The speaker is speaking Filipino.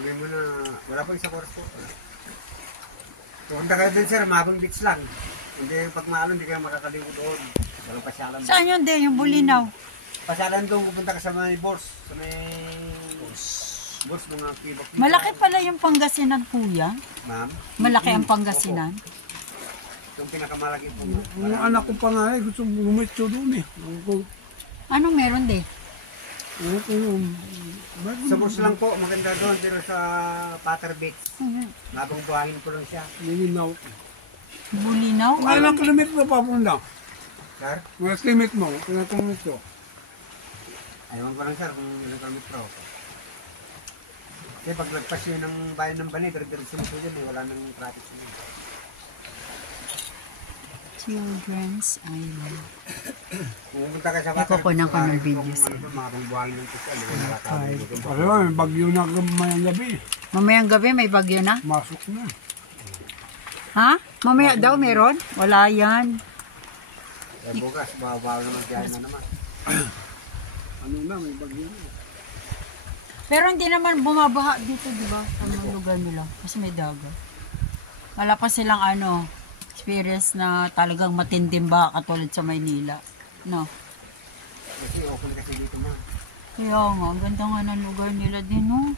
Sabihin mo na, wala po isang oras po. Punta kayo din sir, Mabang Beach lang. Hindi, pag maalon, hindi kayo makakaligo doon. Walang pasyalan. Saan yun din, yung Bulinaw? Pasyalan doon, pupunta ka sa may Bors. Sa may Bors, mga kibak. Malaki pala yung Pangasinan, kuya. Ma'am? Malaki ang Pangasinan. Yung pinakamalaki po. Ang anak ko pa nga eh, gusto bumitso doon eh. Ano meron din? Sa Bors lang po, maganda doon. Pero sa Pater Beach, Mhm. mabang buhahin po lang siya. Nilinaw. Bulinaw? Mga ilang kilometro pa punta? Sir? Mga kilometro mo, ilang kilometro. Ayawan ko lang sir kung ilang kilometro. Kasi pag lagpas yun ng bayan ng Bani, diretso mo po yun eh, wala nang traffic yun. Children's Island. Kung pumunta ka sa Ikukunan ko ng video sa mga pangbuhangin ng kusal, Pero may bagyo na mamayang gabi. Mamayang gabi may bagyo na? Masok na. Ha? Mamaya daw meron? Wala yan. Kaya bukas, bawa naman kaya na naman. Ano na, may bagyo na. Pero hindi naman bumabaha dito, di ba? Sa mga lugar nila. Kasi may dagat. Wala pa silang experience na talagang matinding ba katulad sa Maynila. No? Kasi open kasi dito na. Kaya nga, ang ganda nga ng lugar nila din, no?